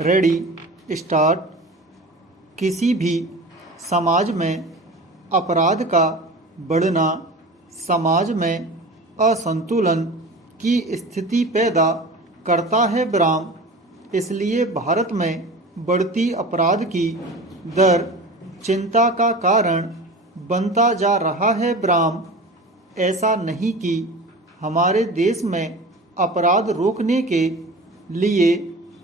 Ready start. किसी भी समाज में अपराध का बढ़ना समाज में असंतुलन की स्थिति पैदा करता है ब्राह्म। इसलिए भारत में बढ़ती अपराध की दर चिंता का कारण बनता जा रहा है ब्राह्म। ऐसा नहीं कि हमारे देश में अपराध रोकने के लिए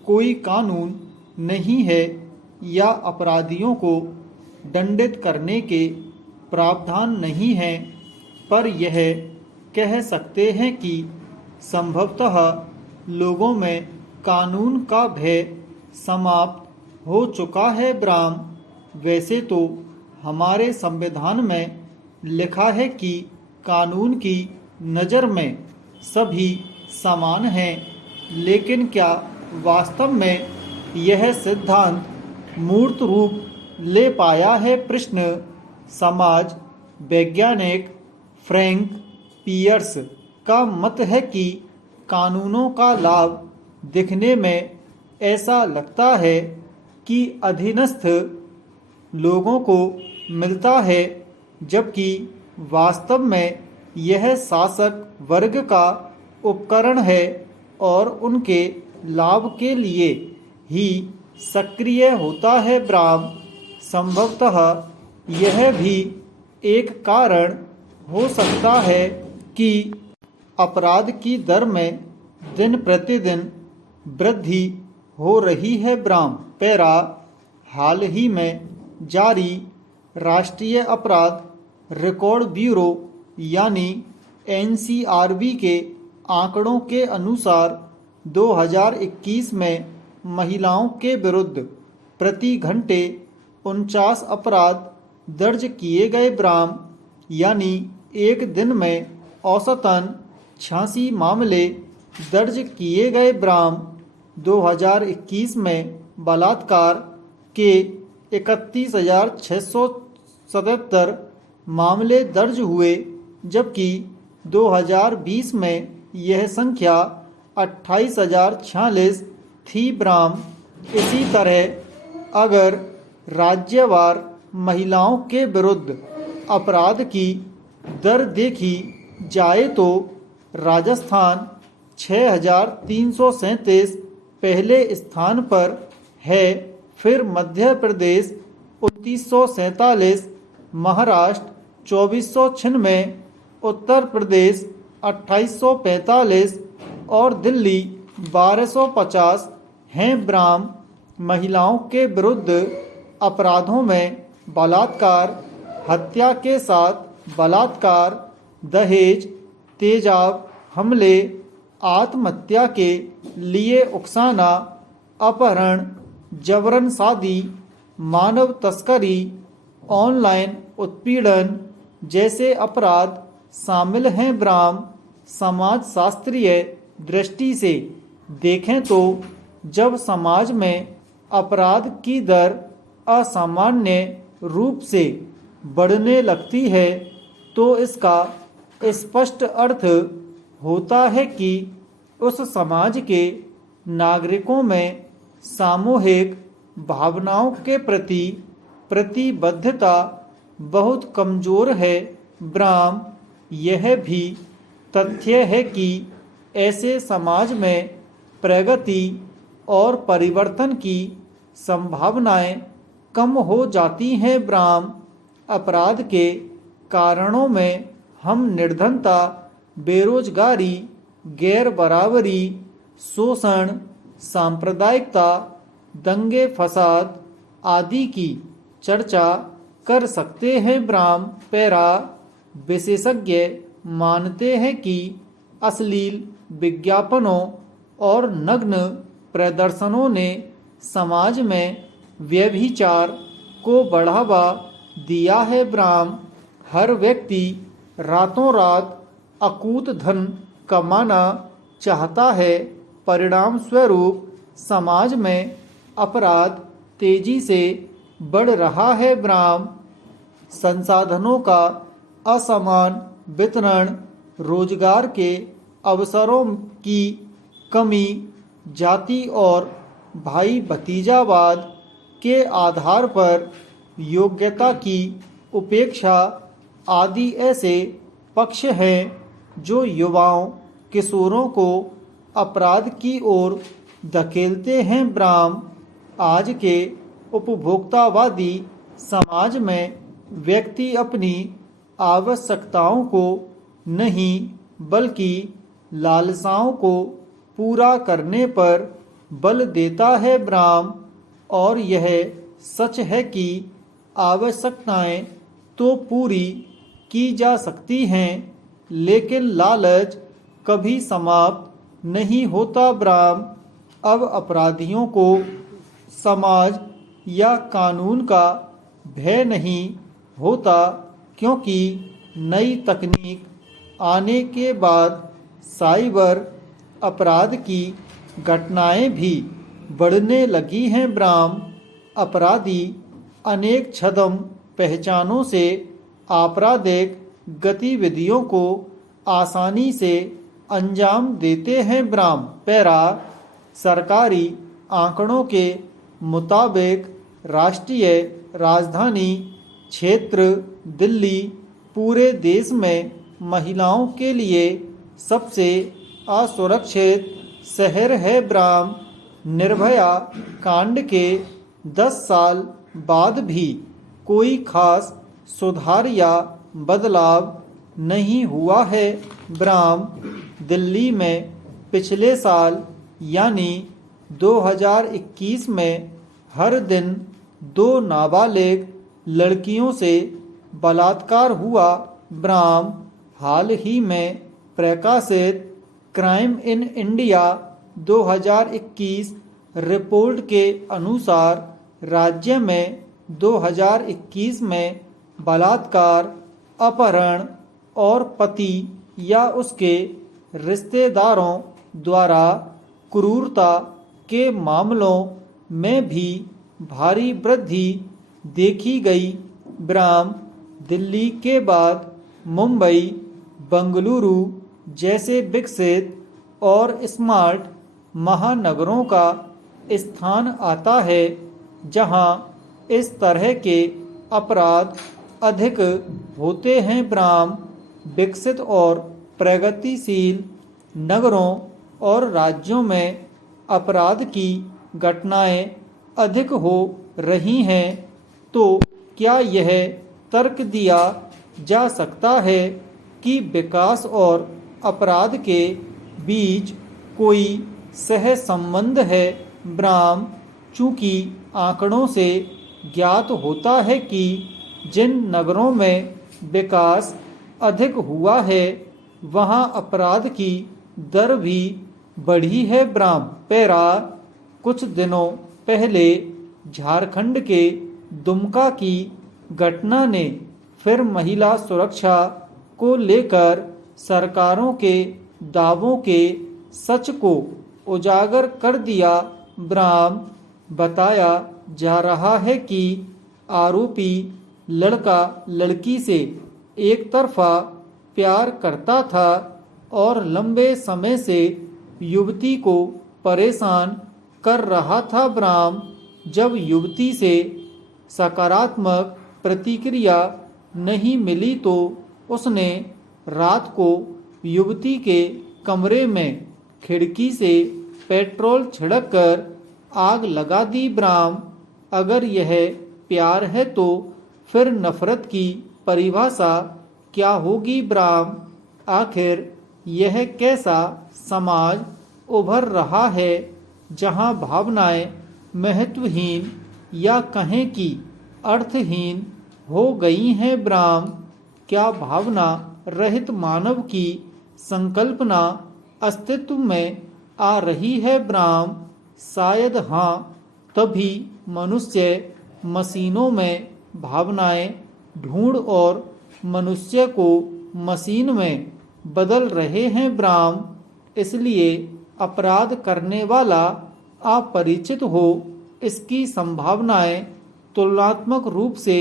कोई कानून नहीं है या अपराधियों को दंडित करने के प्रावधान नहीं हैं, पर यह कह सकते हैं कि संभवतः लोगों में कानून का भय समाप्त हो चुका है ब्राह्म। वैसे तो हमारे संविधान में लिखा है कि कानून की नज़र में सभी समान हैं, लेकिन क्या वास्तव में यह सिद्धांत मूर्त रूप ले पाया है? प्रश्न। समाज वैज्ञानिक फ्रैंक पियर्स का मत है कि कानूनों का लाभ दिखने में ऐसा लगता है कि अधीनस्थ लोगों को मिलता है, जबकि वास्तव में यह शासक वर्ग का उपकरण है और उनके लाभ के लिए ही सक्रिय होता है ब्राह्म। संभवतः यह भी एक कारण हो सकता है कि अपराध की दर में दिन प्रतिदिन वृद्धि हो रही है ब्राह्म। पैरा। हाल ही में जारी राष्ट्रीय अपराध रिकॉर्ड ब्यूरो यानी NCRB के आंकड़ों के अनुसार 2021 में महिलाओं के विरुद्ध प्रति घंटे 49 अपराध दर्ज किए गए ब्राह्म, यानी एक दिन में औसतन 86 मामले दर्ज किए गए ब्राह्म। 2021 में बलात्कार के 31,677 मामले दर्ज हुए, जबकि 2020 में यह संख्या 28,046 थी ब्राह्म। इसी तरह अगर राज्यवार महिलाओं के विरुद्ध अपराध की दर देखी जाए तो राजस्थान 6,337 पहले स्थान पर है, फिर मध्य प्रदेश 2,947, महाराष्ट्र 2,496, उत्तर प्रदेश 2,845 और दिल्ली 1,250 हैं ब्राह्म। महिलाओं के विरुद्ध अपराधों में बलात्कार, हत्या के साथ बलात्कार, दहेज, तेजाब हमले, आत्महत्या के लिए उकसाना, अपहरण, जबरन शादी, मानव तस्करी, ऑनलाइन उत्पीड़न जैसे अपराध शामिल हैं ब्राह्म। समाजशास्त्रीय दृष्टि से देखें तो जब समाज में अपराध की दर असामान्य रूप से बढ़ने लगती है तो इसका स्पष्ट अर्थ होता है कि उस समाज के नागरिकों में सामूहिक भावनाओं के प्रति प्रतिबद्धता बहुत कमजोर है ब्राह्म। यह भी तथ्य है कि ऐसे समाज में प्रगति और परिवर्तन की संभावनाएं कम हो जाती हैं ब्राह्म। अपराध के कारणों में हम निर्धनता, बेरोजगारी, गैर बराबरी, शोषण, सांप्रदायिकता, दंगे फसाद आदि की चर्चा कर सकते हैं ब्राह्म। पैरा। विशेषज्ञ मानते हैं कि अश्लील विज्ञापनों और नग्न प्रदर्शनों ने समाज में व्यभिचार को बढ़ावा दिया है ब्राह्म। हर व्यक्ति रातों रात अकूत धन कमाना चाहता है, परिणाम स्वरूप समाज में अपराध तेजी से बढ़ रहा है ब्राह्म। संसाधनों का असमान वितरण, रोजगार के अवसरों की कमी, जाति और भाई भतीजावाद के आधार पर योग्यता की उपेक्षा आदि ऐसे पक्ष हैं जो युवाओं किशोरों को अपराध की ओर धकेलते हैं। ब्राह्म आज के उपभोक्तावादी समाज में व्यक्ति अपनी आवश्यकताओं को नहीं बल्कि लालसाओं को पूरा करने पर बल देता है। ब्राह्म और यह सच है कि आवश्यकताएं तो पूरी की जा सकती हैं लेकिन लालच कभी समाप्त नहीं होता। ब्राह्म अब अपराधियों को समाज या कानून का भय नहीं होता क्योंकि नई तकनीक आने के बाद साइबर अपराध की घटनाएं भी बढ़ने लगी हैं। ब्राह्म अपराधी अनेक छद्म पहचानों से आपराधिक गतिविधियों को आसानी से अंजाम देते हैं। ब्राह्म पैरा सरकारी आंकड़ों के मुताबिक राष्ट्रीय राजधानी क्षेत्र दिल्ली पूरे देश में महिलाओं के लिए सबसे असुरक्षित शहर है। ब्राह्म निर्भया कांड के 10 साल बाद भी कोई खास सुधार या बदलाव नहीं हुआ है। ब्राह्म दिल्ली में पिछले साल यानी 2021 में हर दिन 2 नाबालिग लड़कियों से बलात्कार हुआ। ब्राह्म हाल ही में प्रकाशित क्राइम इन इंडिया 2021 रिपोर्ट के अनुसार राज्य में 2021 में बलात्कार, अपहरण और पति या उसके रिश्तेदारों द्वारा क्रूरता के मामलों में भी भारी वृद्धि देखी गई। ब्राह्म दिल्ली के बाद मुंबई, बंगलुरु जैसे विकसित और स्मार्ट महानगरों का स्थान आता है जहां इस तरह के अपराध अधिक होते हैं। ब्राह्म विकसित और प्रगतिशील नगरों और राज्यों में अपराध की घटनाएं अधिक हो रही हैं तो क्या यह तर्क दिया जा सकता है कि विकास और अपराध के बीच कोई सह संबंध है? ब्राह्म चूंकि आंकड़ों से ज्ञात होता है कि जिन नगरों में विकास अधिक हुआ है वहां अपराध की दर भी बढ़ी है। ब्राह्म पैरा कुछ दिनों पहले झारखंड के दुमका की घटना ने फिर महिला सुरक्षा को लेकर सरकारों के दावों के सच को उजागर कर दिया। ब्राह्म बताया जा रहा है कि आरोपी लड़का लड़की से एक तरफा प्यार करता था और लंबे समय से युवती को परेशान कर रहा था। ब्राह्म जब युवती से सकारात्मक प्रतिक्रिया नहीं मिली तो उसने रात को युवती के कमरे में खिड़की से पेट्रोल छिड़ककर आग लगा दी। ब्राह्म अगर यह प्यार है तो फिर नफरत की परिभाषा क्या होगी? ब्राह्म आखिर यह कैसा समाज उभर रहा है जहां भावनाएं महत्वहीन या कहें कि अर्थहीन हो गई हैं? ब्राह्म क्या भावना रहित मानव की संकल्पना अस्तित्व में आ रही है? ब्राह्म शायद हाँ, तभी मनुष्य मशीनों में भावनाएं ढूंढ और मनुष्य को मशीन में बदल रहे हैं। ब्राह्म इसलिए अपराध करने वाला अपरिचित हो इसकी संभावनाएं तुलनात्मक रूप से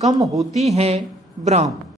कम होती हैं। ब्राह्म